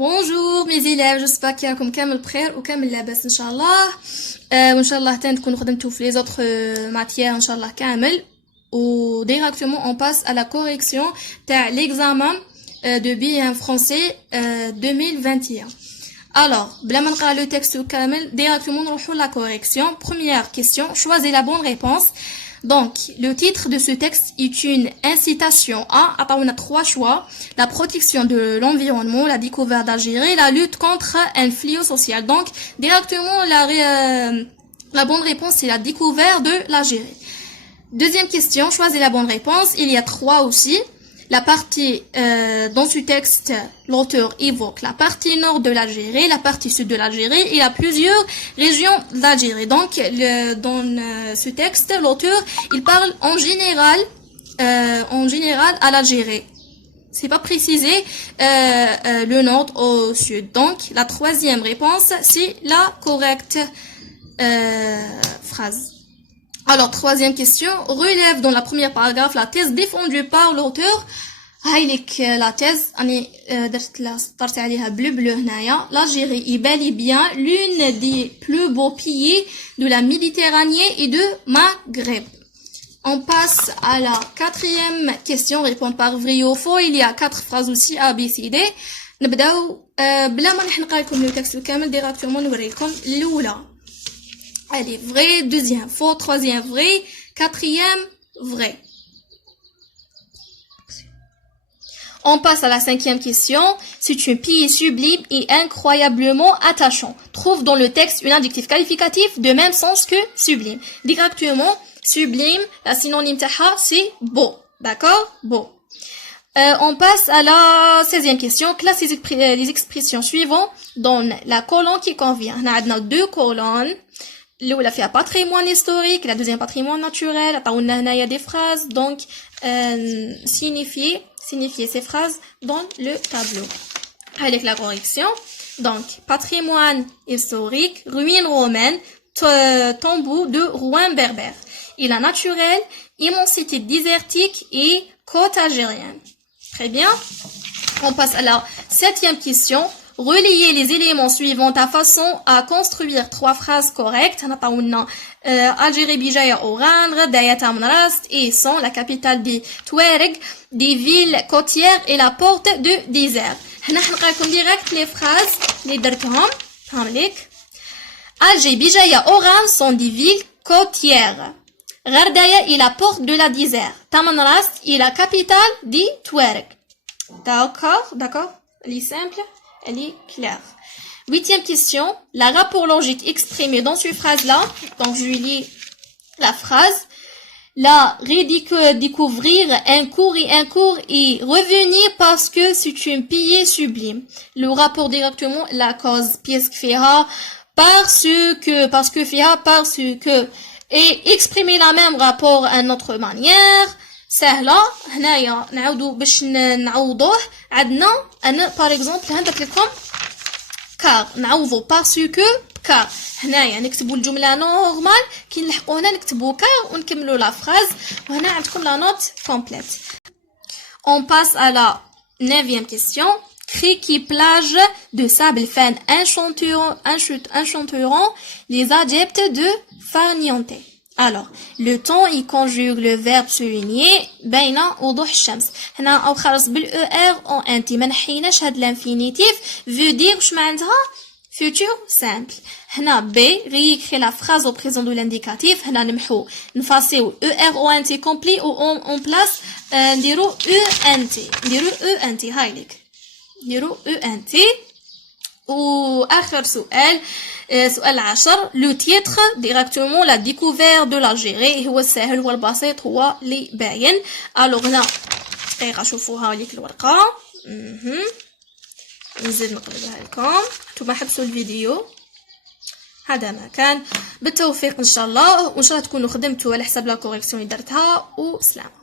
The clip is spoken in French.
Bonjour mes élèves, j'espère qu'il y a comme كامل بخير وكامل لاباس ان شاء الله. وان شاء الله حتى تكونوا خدمتوا في les autres matières ان شاء الله كامل. و directement on passe à la correction تاع l'examen de BEM français 2021. Alors, بلا ما نقرا le texte كامل directement نروحوا la correction. Première question, choisissez la bonne réponse. Donc, le titre de ce texte est une incitation à, on a trois choix, la protection de l'environnement, la découverte d'Algérie, la lutte contre un fléau social. Donc, directement, la bonne réponse, c'est la découverte de l'Algérie. Deuxième question, choisissez la bonne réponse. Il y a trois aussi. La partie, dans ce texte, l'auteur évoque la partie nord de l'Algérie, la partie sud de l'Algérie. Il y a plusieurs régions d'Algérie. Donc, dans ce texte, l'auteur, il parle en général à l'Algérie. C'est pas précisé, le nord au sud. Donc, la troisième réponse, c'est la correcte, phrase. Alors, troisième question, relève dans la première paragraphe la thèse défendue par l'auteur. La thèse, l'Algérie est bel et bien l'une des plus beaux pays de la Méditerranée et de Maghreb. On passe à la quatrième question, répondre par vrai ou faux. Il y a 4 phrases aussi A, B, C, D. نبداو بلا ما نقرا لكم le texte كامل directement نوريكم الأولى. Allez, vrai, deuxième faux, troisième vrai, quatrième vrai. On passe à la cinquième question. C'est un pays sublime et incroyablement attachant. Trouve dans le texte un adjectif qualificatif de même sens que sublime. Directement, sublime, la synonyme taha, c'est beau. D'accord? Beau. On passe à la 16e question. Classe les expressions suivantes dans la colonne qui convient. On a 2 colonnes. الأولى فيها patrimoine historique, la deuxième patrimoine naturel. عطاونا هنايا des phrases, donc signifier ces phrases dans le tableau. Avec la correction, donc patrimoine historique, ruines romaines, tombeau de Rouen berbère. Il a naturel, immensité désertique et côte algérienne. Très bien. On passe à la 7e question. Reliez les éléments suivants à façon à construire 3 phrases correctes. Algérie bijaya oran, Dayata Mnarast et sont la capitale des Touareg, des villes côtières et la porte de désert. هنقراكم direct les phrases les درتهم. Alger bijaya oran sont des villes côtières. Gardaya est la porte de la désert. Tamanrast est la capitale des Touareg. D'accord, elle est simple. Elle est claire. 8e question. La rapport logique exprimé dans cette phrase-là. Donc, je lis la phrase. La redécouvrir un cours et revenir parce que c'est un pays sublime. Le rapport directement, la cause, pièce fiha, parce que, et exprimer la même rapport à notre manière. سهلة. هنايا نعاودو باش نعوضوه. عندنا انا par exemple هندرت لكم car نعوضو parce que car. هنايا نكتبوا الجملة نورمال كي نلحقوا هنا نكتبوا car ونكملوا la phrase. وهنا عندكم la note complète. On passe à la 9e question. Criqui plage de sable fin enchanteront les adeptes de farniente. Alors, le temps, il conjugue le verbe souligner بين وضوح الشمس. هنا أو خلص بالER en انتي ما نحيناش هاد l'infinitif veut dire واش معناتها futur simple. هنا B réécrit la phrase au présent de l'indicatif. هنا نمحو نفاسيو ER en انتي complet ou en place نديرو ENT هايليك نديرو ENT. وآخر سؤال سؤال 10. Le titre directement la découverte de l'Algérie هو السهل هو البسيط هو اللي باين. الوغ هنا دقيقة شوفوها ليك الورقة. نزيد نقلبها لكم. نتوما حبسوا الفيديو. هذا ما كان. بالتوفيق ان شاء الله وان شاء الله تكونوا خدمتوا على حساب لا كوريكسيون اللي درتها وسلام.